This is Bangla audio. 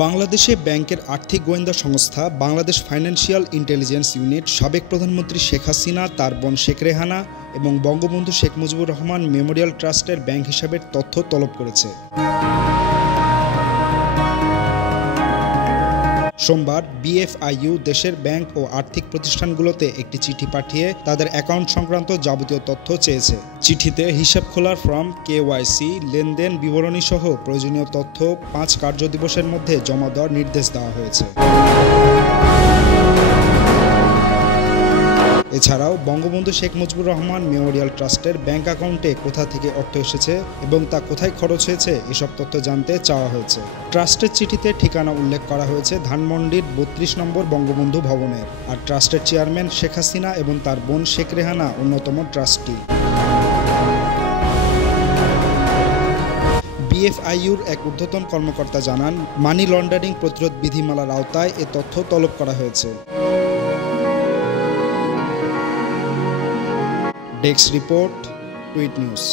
বাংলাদেশে ব্যাংকের আর্থিক গোয়েন্দা সংস্থা বাংলাদেশ ফাইন্যান্সিয়াল ইন্টেলিজেন্স ইউনিট সাবেক প্রধানমন্ত্রী শেখ হাসিনা, তার বোন শেখ রেহানা এবং বঙ্গবন্ধু শেখ মুজিবুর রহমান মেমোরিয়াল ট্রাস্টের ব্যাংক হিসাবের তথ্য তলব করেছে। সোমবার বিএফআইইউ দেশের ব্যাংক ও আর্থিক প্রতিষ্ঠানগুলোতে একটি চিঠি পাঠিয়ে তাদের অ্যাকাউন্ট সংক্রান্ত যাবতীয় তথ্য চেয়েছে। চিঠিতে হিসাব খোলার ফর্ম, কেওয়াইসি, লেনদেন বিবরণী সহ প্রয়োজনীয় তথ্য ৫ কার্যদিবসের মধ্যে জমা দেওয়ার নির্দেশ দেওয়া হয়েছে। এছাড়াও বঙ্গবন্ধু শেখ মুজিবুর রহমান মেমোরিয়াল ট্রাস্টের ব্যাংক অ্যাকাউন্টে কোথা থেকে অর্থ এসেছে এবং তা কোথায় খরচ হয়েছে এসব তথ্য জানতে চাওয়া হয়েছে। ট্রাস্টের চিঠিতে ঠিকানা উল্লেখ করা হয়েছে ধানমন্ডির ৩২ নম্বর বঙ্গবন্ধু ভবনের, আর ট্রাস্টের চেয়ারম্যান শেখ হাসিনা এবং তার বোন শেখ রেহানা অন্যতম ট্রাস্টি। বিএফআইইউর এক ঊর্ধ্বতন কর্মকর্তা জানান, মানি লন্ডারিং প্রতিরোধ বিধিমালার আওতায় এ তথ্য তলব করা হয়েছে। Desk report, tweet news.